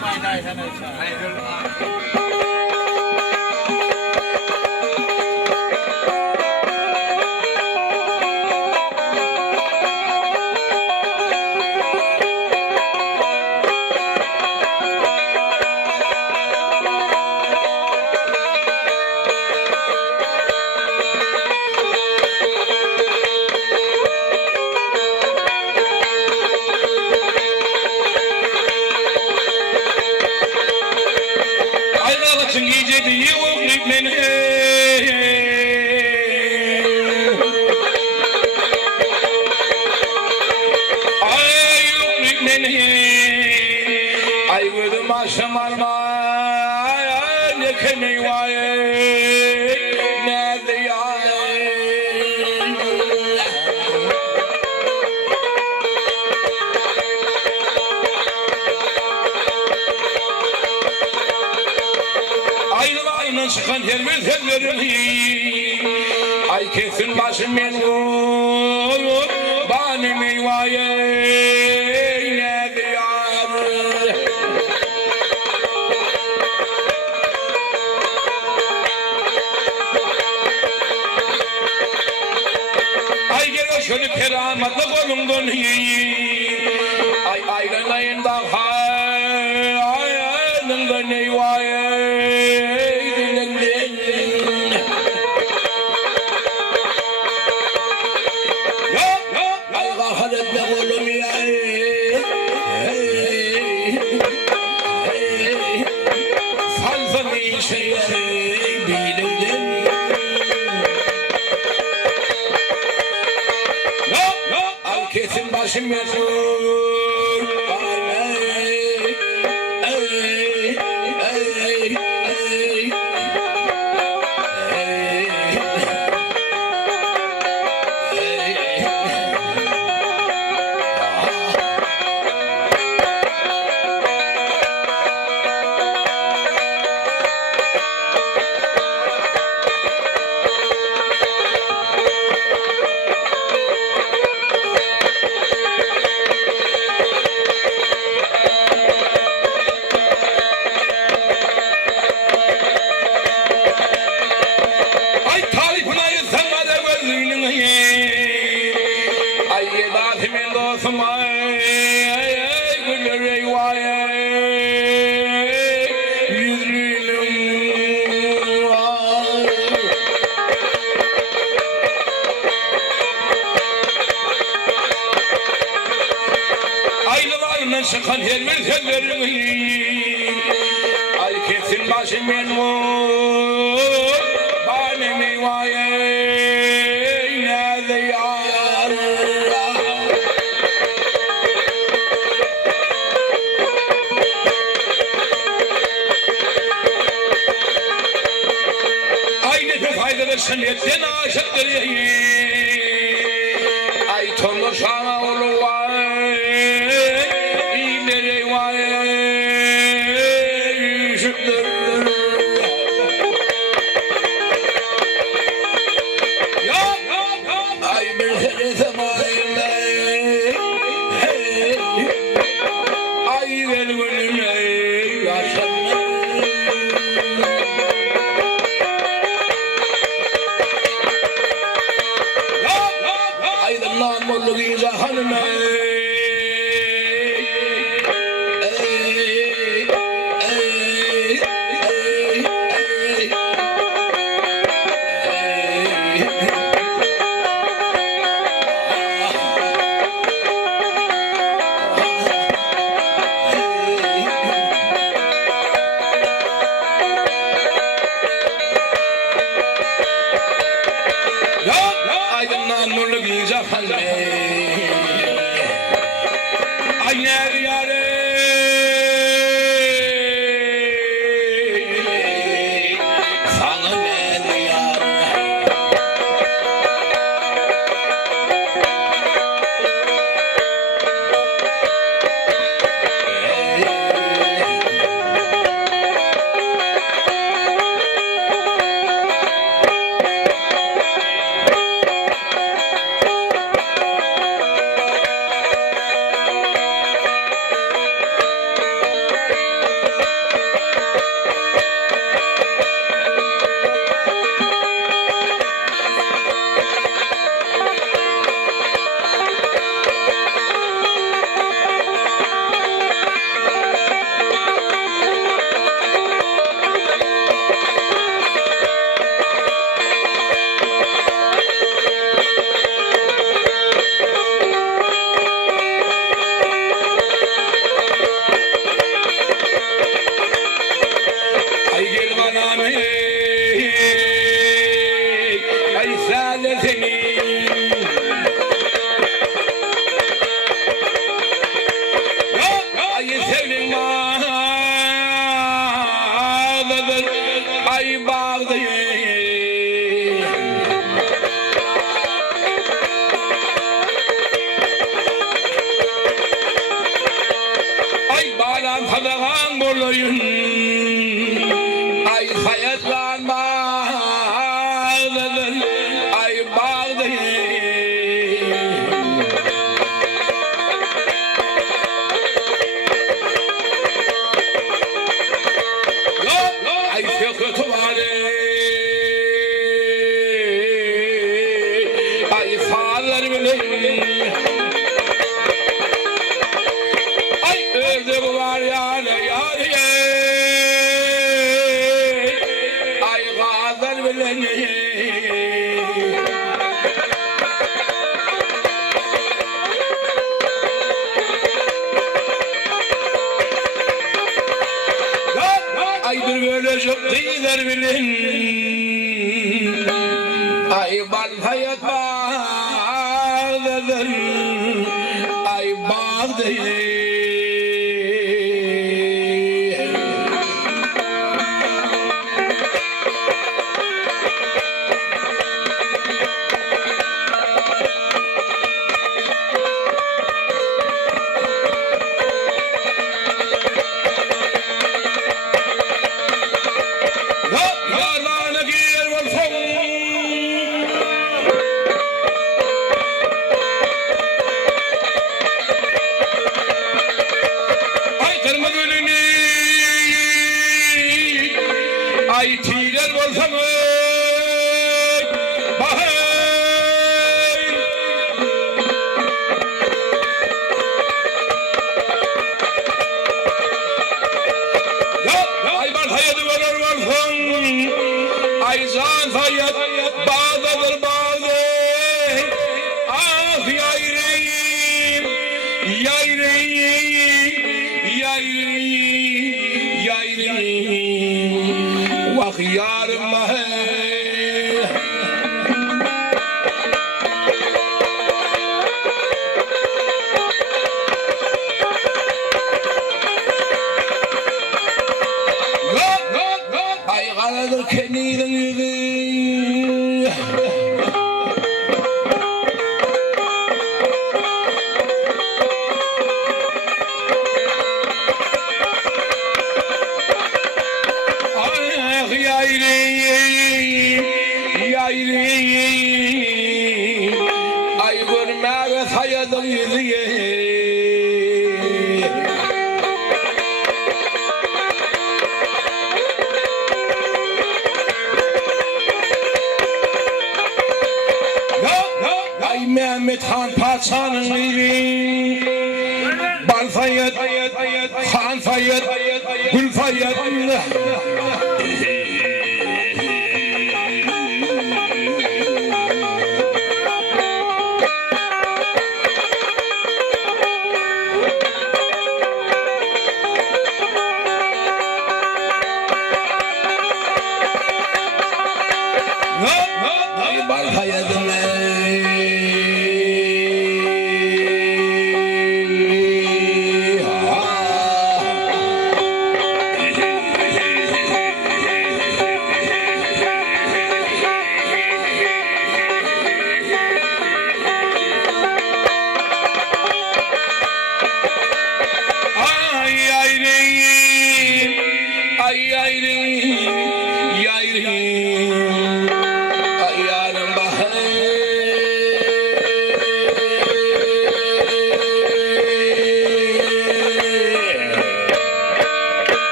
ไม่ได้ท่านอาจารย์ Çıkan hellerin ay kesin başım men vur bana meyvaya ne diyar ay gel şöyle keramatla kolumdan ay aylanayında ay aylanında meyvaya kesin başım yazıyor. Çıkan hellerin ay kesin başım men vur bana meyvaya ne diyar ay ne faydalırsın etten aşıktır ay tonlu şana olur var aydınlan mulluğuyla Kurban olayım ay hayatlanma ay bağdayım ay fiyatı var ay fağlar bileyim ay öldü bu var yani ay fağlar bileyim ay bir böyle çok değiller bilin ay bal hayat bağlıdır ay bağ değil ay tiler bolsam bahay ay bal hayatı var bolsam ay zan hayat bağdadır bağdı ah yayreyim yayreyim yayreyim yayreyim vah yarım ay karadır kendinin yüzü ay görmeye sayadım yüzüye ay Mehmet Han Paşa'nın evi Bal Fayet Han Fayet Gül Fayet